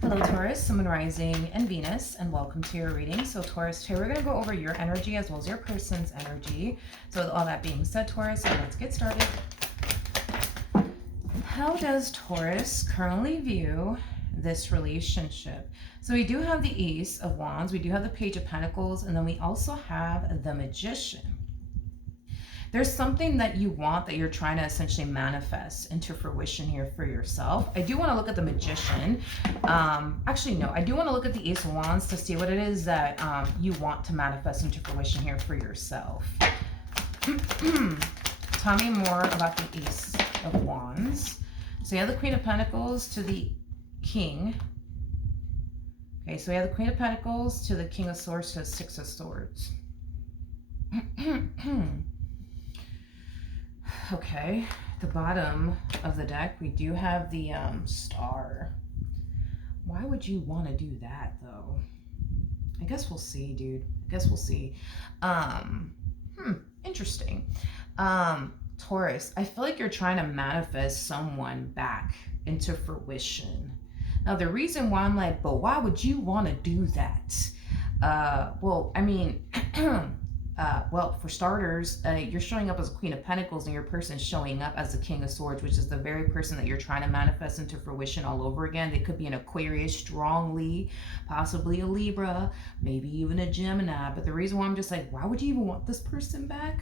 Hello Taurus, Sun, Rising, and Venus, and welcome to your reading. So Taurus, today we're going to go over your energy as well as your person's energy. So with all that being said, Taurus, let's get started. How does Taurus currently view this relationship? So we do have the Ace of Wands, we do have the Page of Pentacles, and then we also have the Magician. There's something that you want that you're trying to essentially manifest into fruition here for yourself. I do want to look at the Magician. Actually, no, I do want to look at the Ace of Wands to see what it is that you want to manifest into fruition here for yourself. Tell me more about the Ace of Wands. So you have the Queen of Pentacles to the King. Okay, so we have the Queen of Pentacles to the King of Swords to the Six of Swords. Okay, the bottom of the deck, we do have the Star. Why would you want to do that, though? I guess we'll see, dude. I guess we'll see. Interesting. Taurus, I feel like you're trying to manifest someone back into fruition. Now, the reason why I'm like, but why would you want to do that? Well, I mean... well, for starters, you're showing up as a Queen of Pentacles and your person's showing up as the King of Swords, which is the very person that you're trying to manifest into fruition all over again. They could be an Aquarius strongly, possibly a Libra, maybe even a Gemini. But the reason why I'm just like, why would you even want this person back?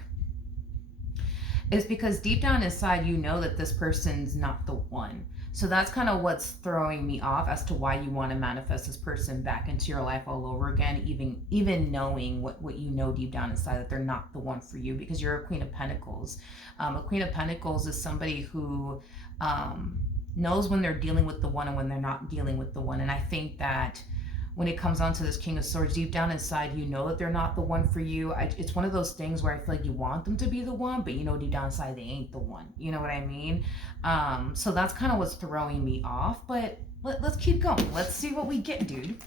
Is because deep down inside, you know that this person's not the one. So that's kind of what's throwing me off as to why you want to manifest this person back into your life all over again, even knowing what you know deep down inside, that they're not the one for you, because you're a Queen of Pentacles. A Queen of Pentacles is somebody who knows when they're dealing with the one and when they're not dealing with the one. And I think that when it comes on to this King of Swords, deep down inside, you know that they're not the one for you. It's one of those things where I feel like you want them to be the one, but you know deep down inside they ain't the one. You know what I mean? So that's kind of what's throwing me off. But let's keep going. Let's see what we get, dude.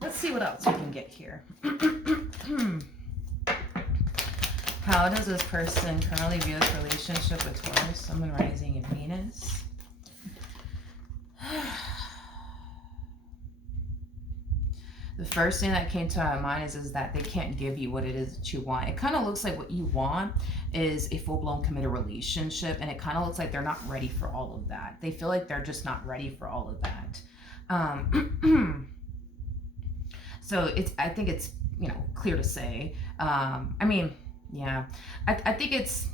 Let's see what else we can get here. How does this person currently view this relationship with Taurus, Sun, Rising, and Venus? The first thing that came to my mind is that they can't give you what it is that you want. It kind of looks like what you want is a full-blown committed relationship, and it kind of looks like they're not ready for all of that. They feel like they're just not ready for all of that. So I think it's, clear to say. I mean, yeah, I think it's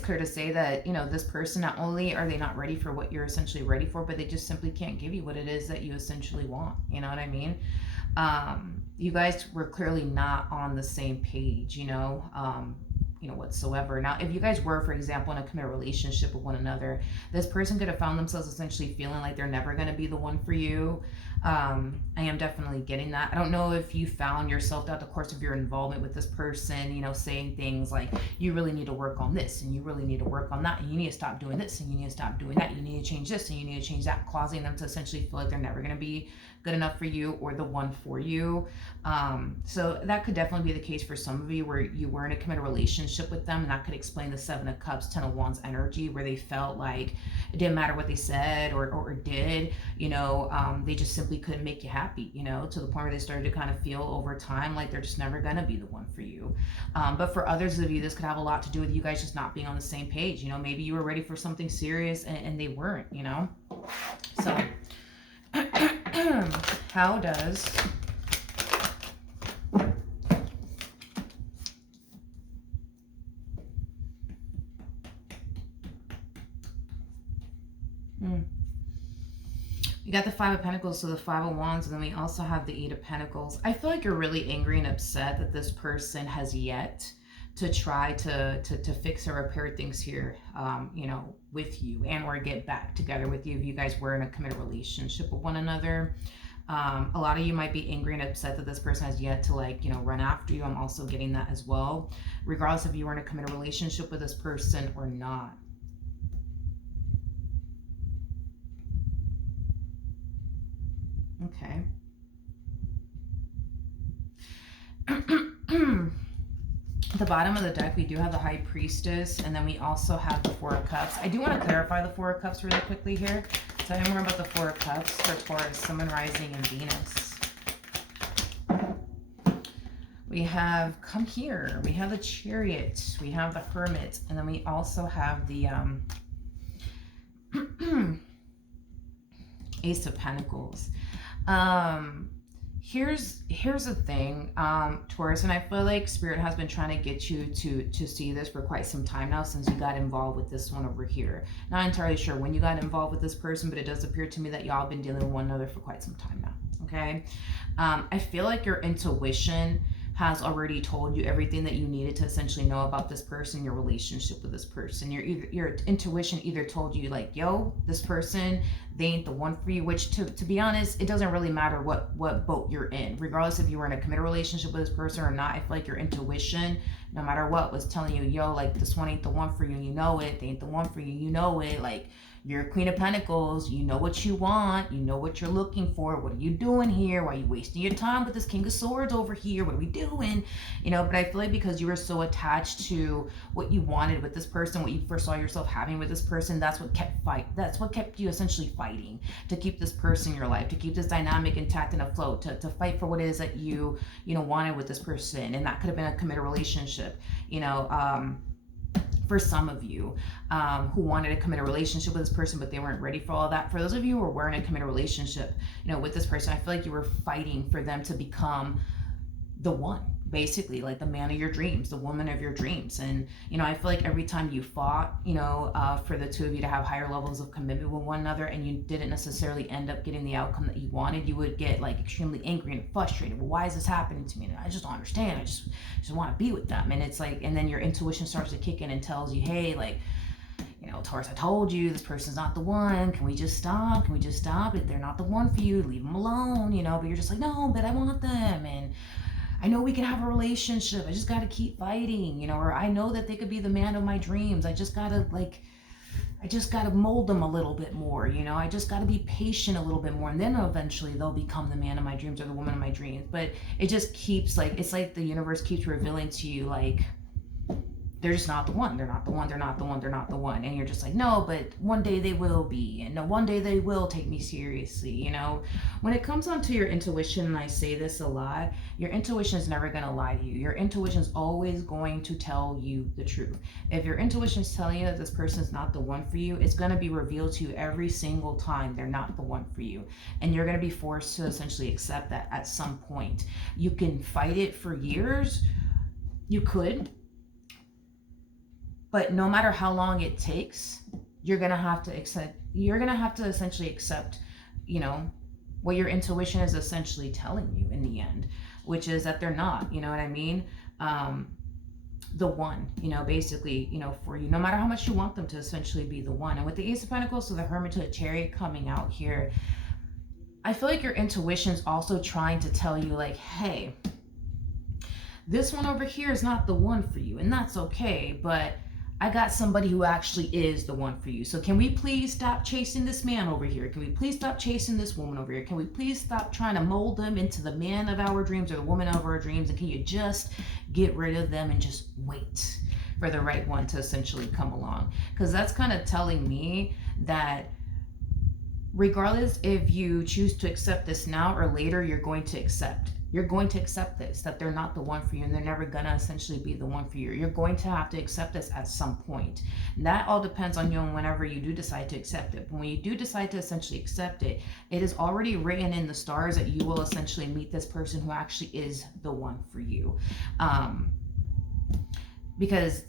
clear to say that, this person, not only are they not ready for what you're essentially ready for, but they just simply can't give you what it is that you essentially want. You know what I mean? You guys were clearly not on the same page, whatsoever. Now, if you guys were, for example, in a committed relationship with one another, this person could have found themselves essentially feeling like they're never going to be the one for you. I am definitely getting that. I don't know if you found yourself throughout the course of your involvement with this person, saying things like, you really need to work on this, and you really need to work on that, and you need to stop doing this, and you need to stop doing that, you need to change this, and you need to change that, causing them to essentially feel like they're never going to be good enough for you or the one for you. So that could definitely be the case for some of you, where you were in a committed relationship with them, and that could explain the Seven of Cups, Ten of Wands energy, where they felt like it didn't matter what they said or did, they just simply couldn't make you happy, to the point where they started to kind of feel over time like they're just never going to be the one for you. But for others of you, this could have a lot to do with you guys just not being on the same page. Maybe you were ready for something serious and they weren't, So how does you got the Five of Pentacles, so the Five of Wands, and then we also have the Eight of Pentacles. I feel like you're really angry and upset that this person has yet to try to fix or repair things here, with you, and or get back together with you if you guys were in a committed relationship with one another. A lot of you might be angry and upset that this person has yet to run after you. I'm also getting that as well, regardless if you were in a committed relationship with this person or not. Okay. At the bottom of the deck, we do have the High Priestess, and then we also have the Four of Cups. I do want to clarify the Four of Cups really quickly here. Tell me more about the Four of Cups for Taurus, Sun, Rising, and Venus. We have Come Here. We have the Chariot. We have the Hermit. And then we also have the Ace of Pentacles. Here's the thing, Taurus, and I feel like Spirit has been trying to get you to see this for quite some time now, since you got involved with this one over here. Not entirely sure when you got involved with this person, but it does appear to me that y'all have been dealing with one another for quite some time now. Okay, I feel like your intuition has already told you everything that you needed to essentially know about this person, your relationship with this person. Your intuition either told you like, yo, this person, they ain't the one for you, which to be honest, it doesn't really matter what boat you're in. Regardless if you were in a committed relationship with this person or not, I feel like your intuition, no matter what, was telling you, yo, like this one ain't the one for you, you know it. They ain't the one for you, you know it. Like, you're Queen of Pentacles, you know what you want, you know what you're looking for. What are you doing here? Why are you wasting your time with this King of Swords over here? What are we doing? You know, but I feel like because you were so attached to what you wanted with this person, what you first saw yourself having with this person, that's what kept you essentially fighting to keep this person in your life, to keep this dynamic intact and afloat, to fight for what it is that you wanted with this person. And that could have been a committed relationship, for some of you who wanted to commit a relationship with this person, but they weren't ready for all that. For those of you who were in a committed relationship, with this person, I feel like you were fighting for them to become the one, basically, like the man of your dreams, the woman of your dreams. And, I feel like every time you fought, for the two of you to have higher levels of commitment with one another, and you didn't necessarily end up getting the outcome that you wanted, you would get like extremely angry and frustrated. Well, why is this happening to me? And I just don't understand. I just want to be with them. And it's like, and then your intuition starts to kick in and tells you, hey, like, Taurus, I told you this person's not the one. Can we just stop? Can we just stop? If they're not the one for you, leave them alone, but you're just like, no, but I want them. And I know we can have a relationship. I just got to keep fighting, or I know that they could be the man of my dreams. I just got to mold them a little bit more, I just got to be patient a little bit more. And then eventually they'll become the man of my dreams or the woman of my dreams. But it just keeps it's like the universe keeps revealing to you, like, they're just not the one. They're not the one. They're not the one. They're not the one. And you're just like, no, but one day they will be. And no, one day they will take me seriously. When it comes onto your intuition, and I say this a lot, your intuition is never going to lie to you. Your intuition is always going to tell you the truth. If your intuition is telling you that this person is not the one for you, it's going to be revealed to you every single time they're not the one for you. And you're going to be forced to essentially accept that at some point. You can fight it for years. You could. But no matter how long it takes, you're gonna have to essentially accept, what your intuition is essentially telling you in the end, which is that they're not, you know what I mean? The one, basically, for you, no matter how much you want them to essentially be the one. And with the Ace of Pentacles, so the Hermit to the Chariot coming out here, I feel like your intuition is also trying to tell you, like, hey, this one over here is not the one for you, and that's okay, but I got somebody who actually is the one for you. So can we please stop chasing this man over here? Can we please stop chasing this woman over here? Can we please stop trying to mold them into the man of our dreams or the woman of our dreams? And can you just get rid of them and just wait for the right one to essentially come along? Because that's kind of telling me that regardless if you choose to accept this now or later, you're going to accept this, that they're not the one for you, and they're never gonna essentially be the one for you. You're going to have to accept this at some point. And that all depends on you and whenever you do decide to accept it. But when you do decide to essentially accept it, it is already written in the stars that you will essentially meet this person who actually is the one for you. Because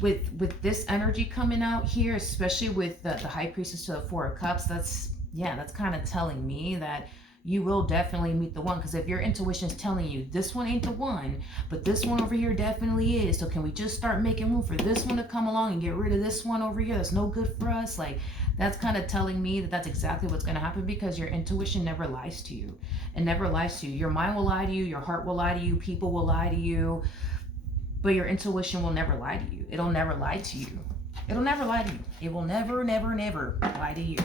with this energy coming out here, especially with the High Priestess to the Four of Cups, that's kind of telling me that you will definitely meet the one. Because if your intuition is telling you this one ain't the one, but this one over here definitely is, so can we just start making room for this one to come along and get rid of this one over here that's no good for us? Like, that's kind of telling me that that's exactly what's going to happen, because your intuition never lies to you. It never lies to you. Your mind will lie to you, your heart will lie to you, people will lie to you, but your intuition will never lie to you. It'll never lie to you. It'll never lie to you. It will never, never, never lie to you.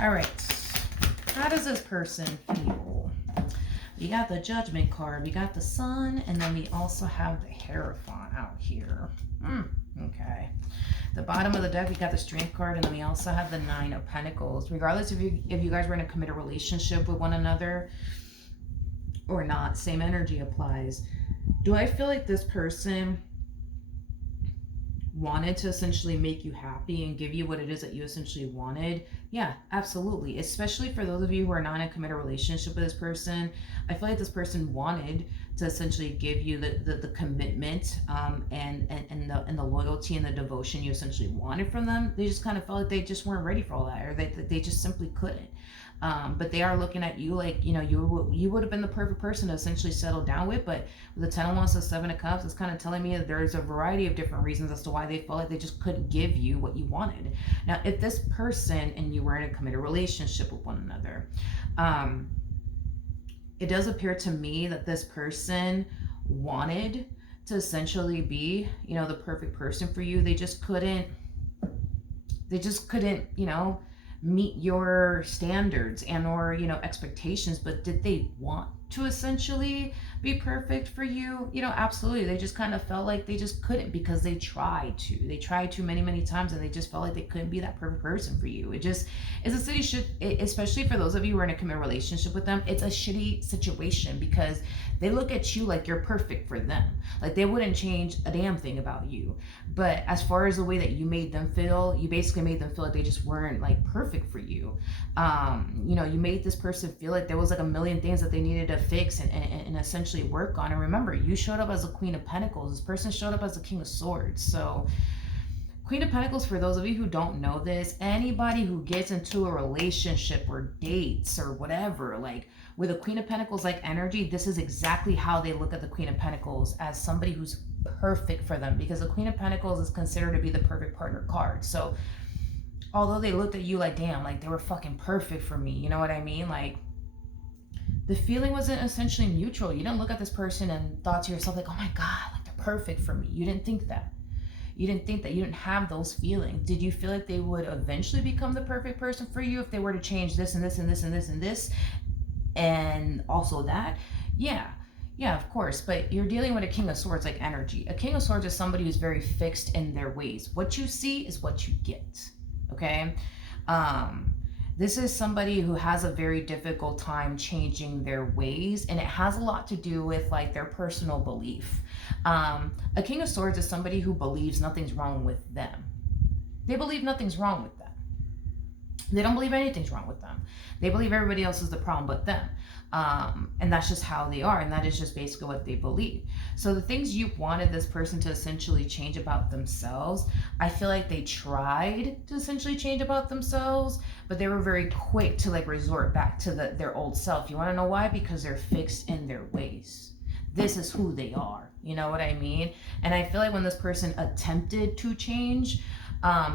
All right, how does this person feel? We got the Judgment card, we got the Sun, and then we also have the Hierophant. out here? Okay. The bottom of the deck, we got the Strength card, and then we also have the Nine of Pentacles. Regardless if you guys were in a committed relationship with one another or not, same energy applies. Do I feel like this person wanted to essentially make you happy and give you what it is that you essentially wanted? Yeah, absolutely. Especially for those of you who are not in a committed relationship with this person, I feel like this person wanted to essentially give you the commitment and the loyalty and the devotion you essentially wanted from them. They just kind of felt like they just weren't ready for all that, or they just simply couldn't. But they are looking at you like, you know, you would have been the perfect person to essentially settle down with. But with the 10 of Wands, the 7 of Cups, it's kind of telling me that there's a variety of different reasons as to why they felt like they just couldn't give you what you wanted. Now, if this person and you were in a committed relationship with one another, it does appear to me that this person wanted to essentially be, you know, the perfect person for you. They just couldn't, you know, meet your standards and or, you know, expectations. But did they want to essentially be perfect for you? You know, absolutely. They just kind of felt like they just couldn't, because they tried to many times, and they just felt like they couldn't be that perfect person for you. It just is a especially for those of you who are in a committed relationship with them, it's a shitty situation, because they look at you like you're perfect for them. Like they wouldn't change a damn thing about you. But as far as the way that you made them feel, you basically made them feel like they just weren't like perfect for you. You know, you made this person feel like there was like a million things that they needed to fix and essentially work on. And remember, you showed up as a Queen of Pentacles. This person showed up as a King of Swords. So Queen of Pentacles, for those of you who don't know this, anybody who gets into a relationship or dates or whatever, like with a Queen of Pentacles like energy, this is exactly how they look at the Queen of Pentacles, as somebody who's perfect for them, because the Queen of Pentacles is considered to be the perfect partner card. So although they looked at you like, damn, like they were fucking perfect for me, you know what I mean? Like the feeling wasn't essentially mutual. You didn't look at this person and thought to yourself like, oh my God, like they're perfect for me. You didn't think that. You didn't think that. You didn't have those feelings. Did you feel like they would eventually become the perfect person for you if they were to change this and this and this and this and this and also that? Yeah, of course. But you're dealing with a King of Swords like energy. A King of Swords is somebody who's very fixed in their ways. What you see is what you get. Okay? This is somebody who has a very difficult time changing their ways, and it has a lot to do with like their personal belief. A King of Swords is somebody who believes nothing's wrong with them. They believe nothing's wrong with them. They don't believe anything's wrong with them. They believe everybody else is the problem but them. And that's just how they are. And that is just basically what they believe. So the things you wanted this person to essentially change about themselves, I feel like they tried to essentially change about themselves, but they were very quick to like resort back to their old self. You want to know why? Because they're fixed in their ways. This is who they are. You know what I mean? And I feel like when this person attempted to change,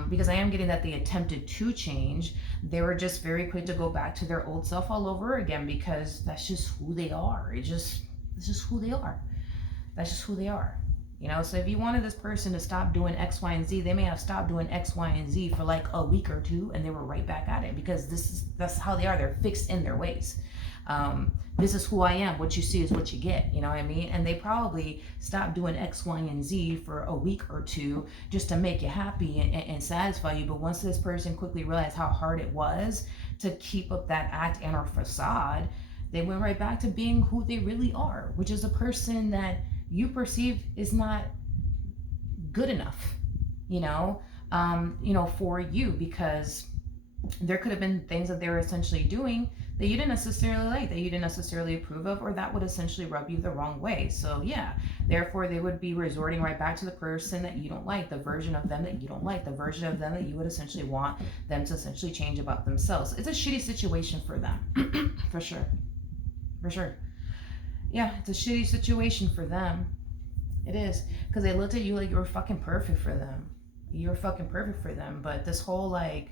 because I am getting that they attempted to change, they were just very quick to go back to their old self all over again, because that's just who they are. It's just who they are. That's just who they are. You know, so if you wanted this person to stop doing X, Y, and Z, they may have stopped doing X, Y, and Z for like a week or two, and they were right back at it, because that's how they are. They're fixed in their ways. This is who I am. What you see is what you get. You know what I mean? And they probably stopped doing X, Y, and Z for a week or two just to make you happy and satisfy you. But once this person quickly realized how hard it was to keep up that act and or facade, they went right back to being who they really are, which is a person that you perceive is not good enough, you know, for you, because there could have been things that they were essentially doing that you didn't necessarily like, that you didn't necessarily approve of, or that would essentially rub you the wrong way. So yeah, therefore they would be resorting right back to the person that you don't like, the version of them that you don't like, the version of them that you would essentially want them to essentially change about themselves. It's a shitty situation for them. For sure. Yeah, it's a shitty situation for them. It is, because they looked at you like you were fucking perfect for them. You were fucking perfect for them. But this whole like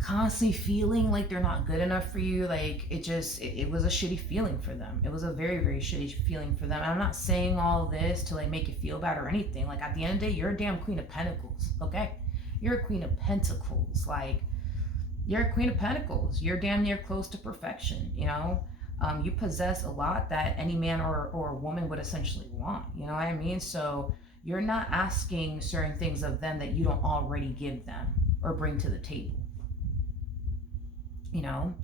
constantly feeling like they're not good enough for you, like it was a shitty feeling for them. It was a very, very shitty feeling for them. And I'm not saying all this to like make you feel bad or anything. Like at the end of the day, you're a damn Queen of Pentacles, okay? You're a Queen of Pentacles. Like, you're a Queen of Pentacles. You're damn near close to perfection, you know? You possess a lot that any man or woman would essentially want. You know what I mean? So you're not asking certain things of them that you don't already give them or bring to the table. You know,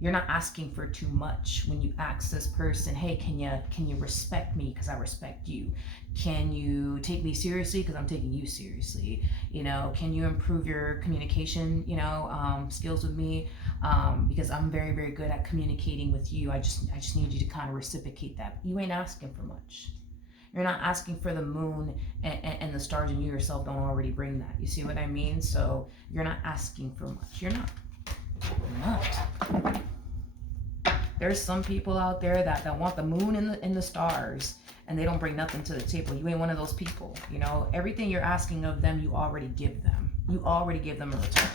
you're not asking for too much when you ask this person, hey, can you respect me because I respect you? Can you take me seriously because I'm taking you seriously? You know, can you improve your communication, skills with me? Because I'm very, very good at communicating with you. I just need you to kind of reciprocate that. You ain't asking for much. You're not asking for the moon and the stars, and you yourself don't already bring that. You see what I mean? So you're not asking for much. You're not. There's some people out there that want the moon and the stars, and they don't bring nothing to the table. You ain't one of those people. You know, everything you're asking of them, you already give them. You already give them a return.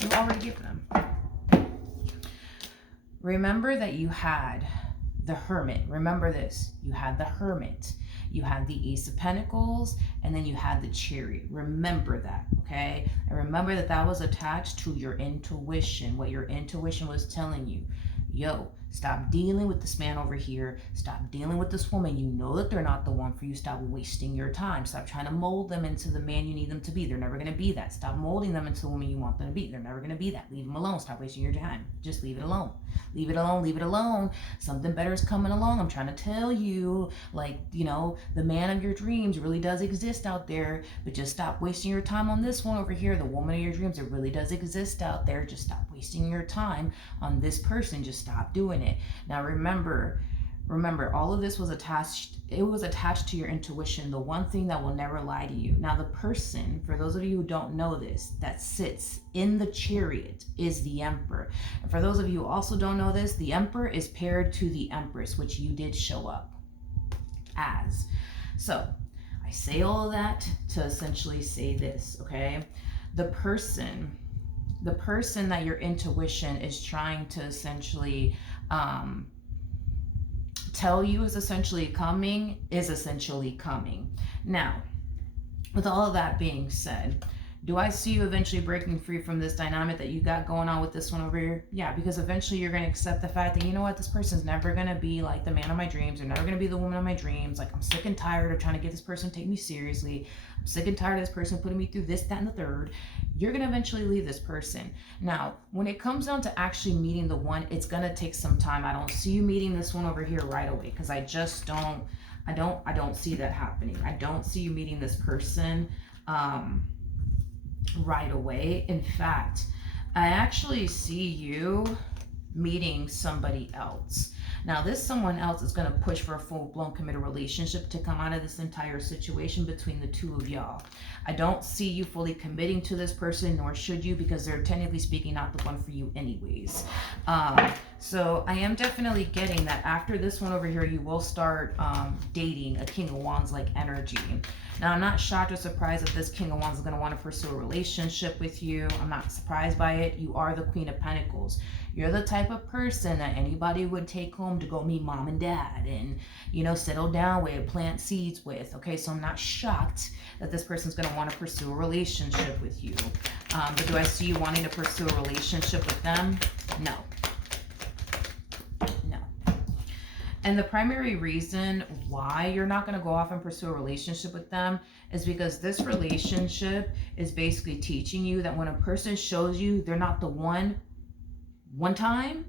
You already give them. Remember that you had the Hermit. Remember this. You had the Hermit. You had the Ace of Pentacles, and then you had the Chariot. Remember that, okay? And remember that that was attached to your intuition, what your intuition was telling you. Yo, stop dealing with this man over here. Stop dealing with this woman. You know that they're not the one for you. Stop wasting your time. Stop trying to mold them into the man you need them to be. They're never going to be that. Stop molding them into the woman you want them to be. They're never going to be that. Leave them alone. Stop wasting your time. Just leave it alone. Leave it alone. Leave it alone. Something better is coming along. I'm trying to tell you, like, the man of your dreams really does exist out there, but just stop wasting your time on this one over here. The woman of your dreams, it really does exist out there. Just stop wasting your time on this person. Just stop doing it. Now remember, all of this was attached. It was attached to your intuition, the one thing that will never lie to you. Now the person, for those of you who don't know this, that sits in the Chariot is the Emperor. And for those of you who also don't know this, the Emperor is paired to the Empress, which you did show up as. So I say all of that to essentially say this, okay? The person that your intuition is trying to essentially tell you is essentially coming. Now, with all of that being said, do I see you eventually breaking free from this dynamic that you got going on with this one over here? Yeah, because eventually you're going to accept the fact that, you know what, this person's never going to be like the man of my dreams. They're never going to be the woman of my dreams. Like, I'm sick and tired of trying to get this person to take me seriously. I'm sick and tired of this person putting me through this, that, and the third. You're going to eventually leave this person. Now, when it comes down to actually meeting the one, it's going to take some time. I don't see you meeting this one over here right away, because I just don't, I don't see that happening. I don't see you meeting this person right away. In fact, I actually see you meeting somebody else. Now, this someone else is going to push for a full-blown committed relationship to come out of this entire situation between the two of y'all. I don't see you fully committing to this person, nor should you, because they're technically speaking not the one for you anyways. So I am definitely getting that after this one over here, you will start dating a King of Wands like energy. Now, I'm not shocked or surprised that this King of Wands is going to want to pursue a relationship with you. I'm not surprised by it. You are the Queen of Pentacles. You're the type of person that anybody would take home to go meet mom and dad and, settle down with, plant seeds with. Okay, so I'm not shocked that this person's going to want to pursue a relationship with you. But do I see you wanting to pursue a relationship with them? No. And the primary reason why you're not going to go off and pursue a relationship with them is because this relationship is basically teaching you that when a person shows you they're not the one time,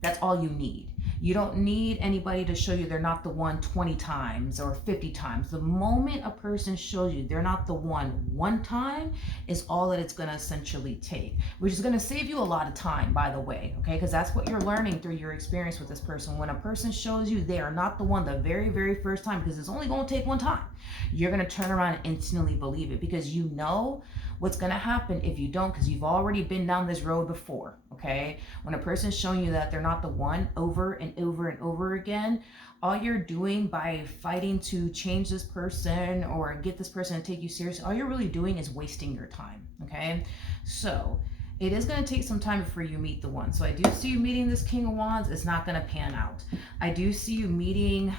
that's all you need. You don't need anybody to show you they're not the one 20 times or 50 times. The moment a person shows you they're not the one time is all that it's going to essentially take, which is going to save you a lot of time, by the way, okay? Because that's what you're learning through your experience with this person. When a person shows you they are not the one the very, very first time, because it's only going to take one time, you're going to turn around and instantly believe it, because you know what's going to happen if you don't, because you've already been down this road before, okay? When a person's showing you that they're not the one over and over and over again, all you're doing by fighting to change this person or get this person to take you seriously, all you're really doing is wasting your time, okay? So it is going to take some time before you meet the one. So I do see you meeting this King of Wands. It's not going to pan out. I do see you meeting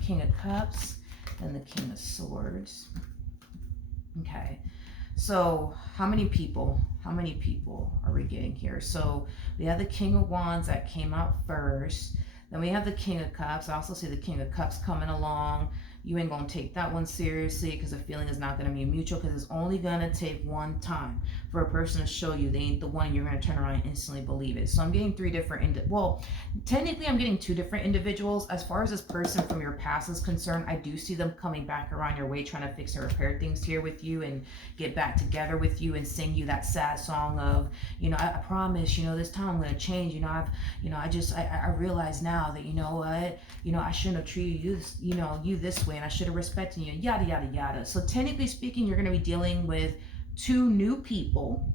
King of Cups and the King of Swords. Okay. So how many people? How many people are we getting here? So we have the King of Wands that came out first. Then we have the King of Cups. I also see the King of Cups coming along. You ain't gonna take that one seriously because the feeling is not gonna be mutual, because it's only gonna take one time for a person to show you they ain't the one. You're gonna turn around and instantly believe it. So I'm getting three different, well, technically I'm getting two different individuals. As far as this person from your past is concerned, I do see them coming back around your way, trying to fix and repair things here with you and get back together with you and sing you that sad song of, I promise, this time I'm gonna change. I realize now that, I shouldn't have treated you, you this way, and I should have respected you, yada, yada, yada. So technically speaking, you're gonna be dealing with two new people.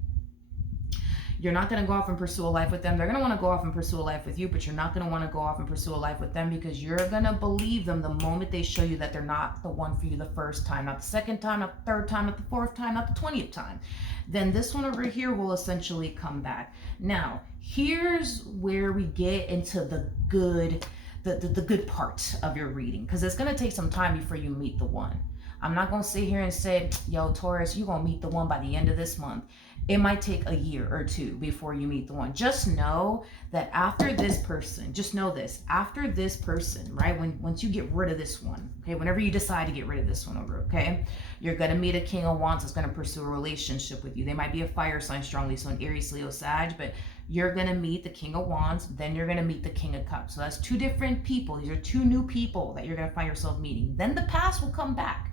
You're not going to go off and pursue a life with them. They're going to want to go off and pursue a life with you, but you're not going to want to go off and pursue a life with them because you're going to believe them the moment they show you that they're not the one for you the first time, not the second time, not the third time, not the fourth time, not the 20th time. Then this one over here will essentially come back. Now, here's where we get into the good, the good part of your reading, because it's going to take some time before you meet the one. I'm not going to sit here and say, yo, Taurus, you're going to meet the one by the end of this month. It might take a year or two before you meet the one. Just know that after this person, just know this, after this person, right? Once you get rid of this one, okay, whenever you decide to get rid of this one over, okay, you're going to meet a King of Wands that's going to pursue a relationship with you. They might be a fire sign strongly, so an Aries, Leo, Sag, but you're going to meet the King of Wands, then you're going to meet the King of Cups. So that's two different people. These are two new people that you're going to find yourself meeting. Then the past will come back.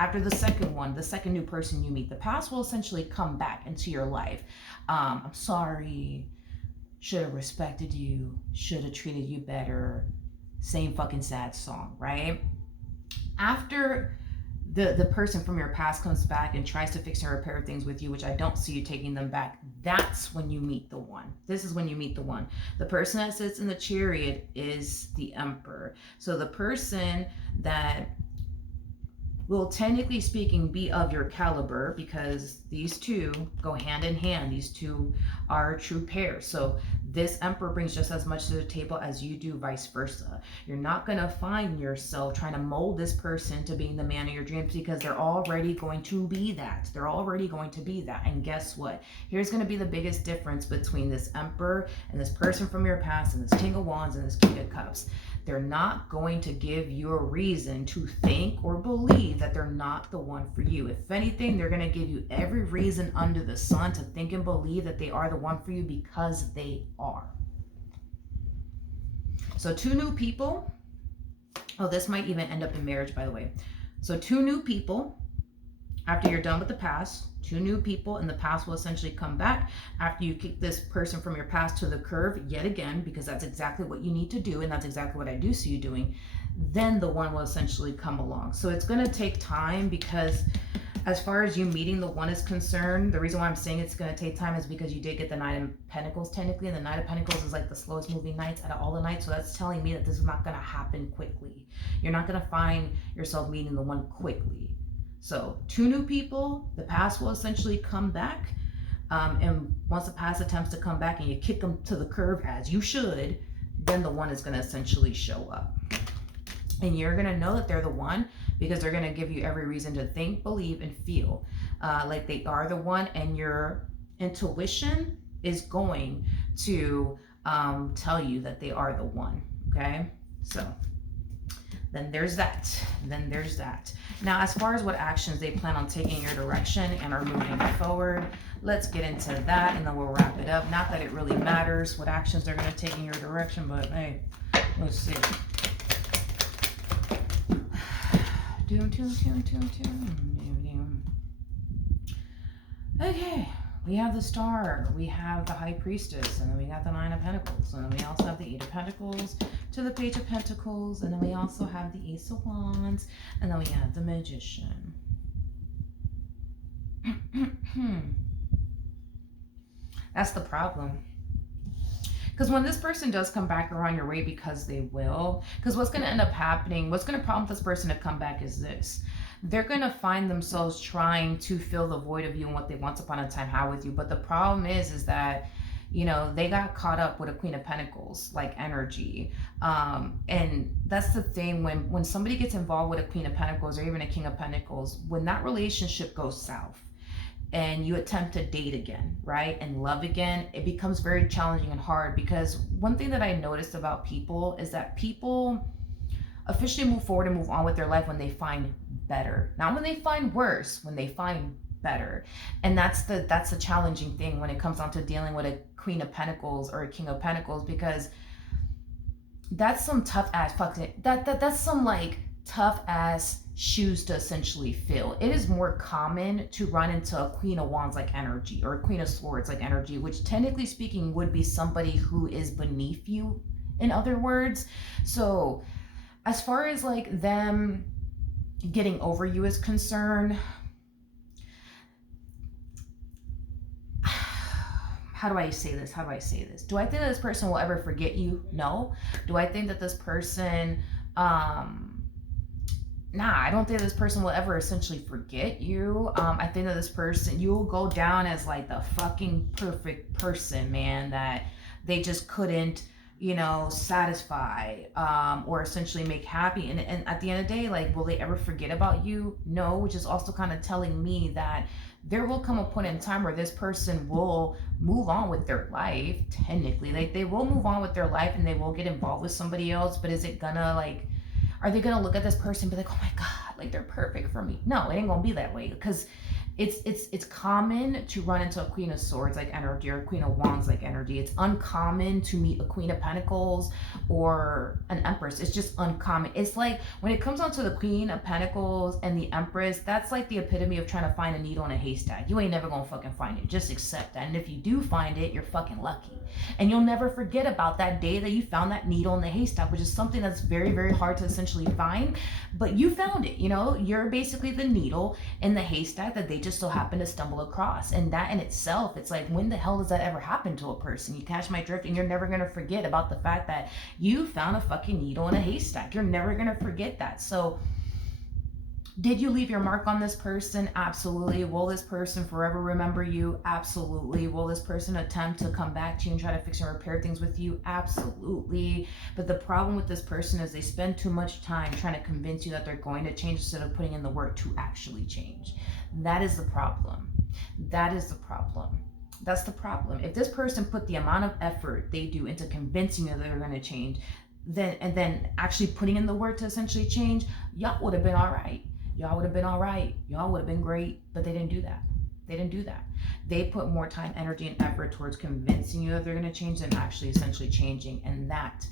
After the second one, the second new person you meet, the past will essentially come back into your life. I'm sorry, should have respected you, should have treated you better. Same fucking sad song, right? After the person from your past comes back and tries to fix and repair things with you, which I don't see you taking them back, that's when you meet the one. This is when you meet the one. The person that sits in the chariot is the Emperor. So the person that will, technically speaking, be of your caliber, because these two go hand in hand. These two are a true pair. So this Emperor brings just as much to the table as you do, vice versa. You're not going to find yourself trying to mold this person to being the man of your dreams, because they're already going to be that. They're already going to be that. And guess what? Here's going to be the biggest difference between this Emperor and this person from your past and this King of Wands and this King of Cups. They're not going to give you a reason to think or believe that they're not the one for you. If anything, they're going to give you every reason under the sun to think and believe that they are the one for you, because they are. So two new people. Oh, this might even end up in marriage, by the way. So two new people. After you're done with the past, two new people in the past will essentially come back after you kick this person from your past to the curb yet again, because that's exactly what you need to do, and that's exactly what I do see you doing. Then the one will essentially come along. So it's going to take time, because as far as you meeting the one is concerned, the reason why I'm saying it's going to take time is because you did get the Knight of Pentacles technically, and the Knight of Pentacles is like the slowest moving knights out of all the knights. So that's telling me that this is not going to happen quickly. You're not going to find yourself meeting the one quickly. So two new people, the past will essentially come back. And once the past attempts to come back and you kick them to the curb, as you should, then the one is going to essentially show up. And you're going to know that they're the one, because they're going to give you every reason to think, believe, and feel like they are the one. And your intuition is going to tell you that they are the one. Okay? So then there's that. Then there's that. Now, as far as what actions they plan on taking in your direction and are moving forward, let's get into that, and then we'll wrap it up. Not that it really matters what actions they're going to take in your direction, but hey, let's see. Okay, we have the Star, we have the High Priestess, and then we got the Nine of Pentacles, and then we also have the Eight of Pentacles to the Page of Pentacles, and then we also have the Ace of Wands, and then we have the Magician. That's the problem. Because when this person does come back around your way, because they will, because what's going to end up happening, what's going to prompt this person to come back is this. They're going to find themselves trying to fill the void of you and what they once upon a time had with you. But the problem is that, you know, they got caught up with a Queen of Pentacles, like energy. And that's the thing, when somebody gets involved with a Queen of Pentacles or even a King of Pentacles, when that relationship goes south, and you attempt to date again, right? And love again, it becomes very challenging and hard, because one thing that I noticed about people is that people officially move forward and move on with their life when they find better. Not when they find worse, when they find better. And that's the challenging thing when it comes down to dealing with a Queen of Pentacles or a King of Pentacles, because that's some tough ass fucking that's some like tough ass shoes to essentially fill. It is more common to run into a Queen of Wands like energy or a Queen of Swords like energy, which technically speaking would be somebody who is beneath you, in other words. So as far as like them getting over you is concerned, how do I say this? Do I think that this person will ever forget you? No. Do I think that this person, I don't think this person will ever essentially forget you. I think that this person, you will go down as like the fucking perfect person, man, that they just couldn't, satisfy, or essentially make happy. And at the end of the day, like, will they ever forget about you? No, which is also kind of telling me that there will come a point in time where this person will move on with their life, technically. Like, they will move on with their life and they will get involved with somebody else, but is it gonna, like, are they gonna look at this person and be like, oh my God, like, they're perfect for me? No, it ain't gonna be that way, because it's common to run into a Queen of Swords like energy or a Queen of Wands like energy. It's uncommon to meet a Queen of Pentacles or an Empress. It's just uncommon. It's like when it comes down to the Queen of Pentacles and the Empress, that's like the epitome of trying to find a needle in a haystack. You ain't never gonna fucking find it. Just accept that. And if you do find it, you're fucking lucky. And you'll never forget about that day that you found that needle in the haystack, which is something that's very, very hard to essentially find. But you found it, you're basically the needle in the haystack that they just so happen to stumble across. And that in itself, it's like, when the hell does that ever happen to a person? You catch my drift? And you're never going to forget about the fact that you found a fucking needle in a haystack. You're never going to forget that. So did you leave your mark on this person? Absolutely. Will this person forever remember you? Absolutely. Will this person attempt to come back to you and try to fix and repair things with you? Absolutely. But the problem with this person is they spend too much time trying to convince you that they're going to change instead of putting in the work to actually change. That is the problem. That's the problem. If this person put the amount of effort they do into convincing you that they're going to change, then actually putting in the work to essentially change, y'all would have been all right. Y'all would have been great, but they didn't do that. They put more time, energy, and effort towards convincing you that they're going to change than actually essentially changing. And that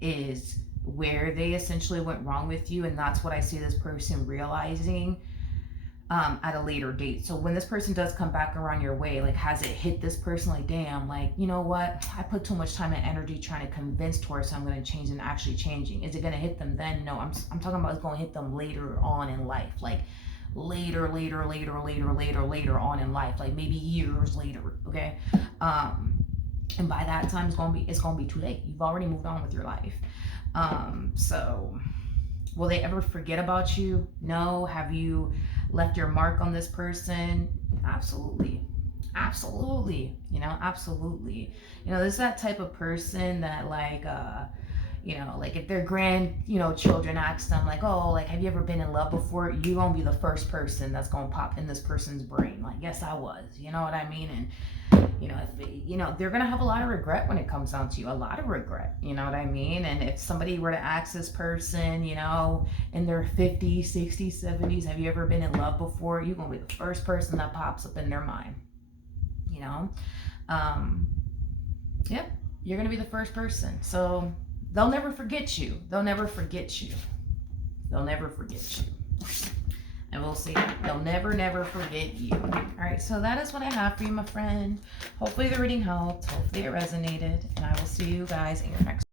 is where they essentially went wrong with you. And that's what I see this person realizing at a later date. So when this person does come back around your way, like, has it hit this person like, damn, like, you know what? I put too much time and energy trying to convince Taurus I'm going to change and actually changing. Is it going to hit them then? No, I'm talking about it's going to hit them later on in life. Like later on in life, like maybe years later. Okay. And by that time it's going to be too late. You've already moved on with your life. So will they ever forget about you? No. Have you left your mark on this person? Absolutely. Absolutely. This is that type of person that like, like if their children ask them like, oh, like, have you ever been in love before? You won't be the first person that's going to pop in this person's brain. Like, yes, I was, you know what I mean? And, if they're going to have a lot of regret when it comes down to you, a lot of regret, you know what I mean? And if somebody were to ask this person, in their 50s, 60s, 70s, have you ever been in love before? You're going to be the first person that pops up in their mind, Yep, you're going to be the first person. So they'll never forget you. And we'll see. They'll never forget you. All right, so that is what I have for you, my friend. Hopefully the reading helped. Hopefully it resonated. And I will see you guys in your next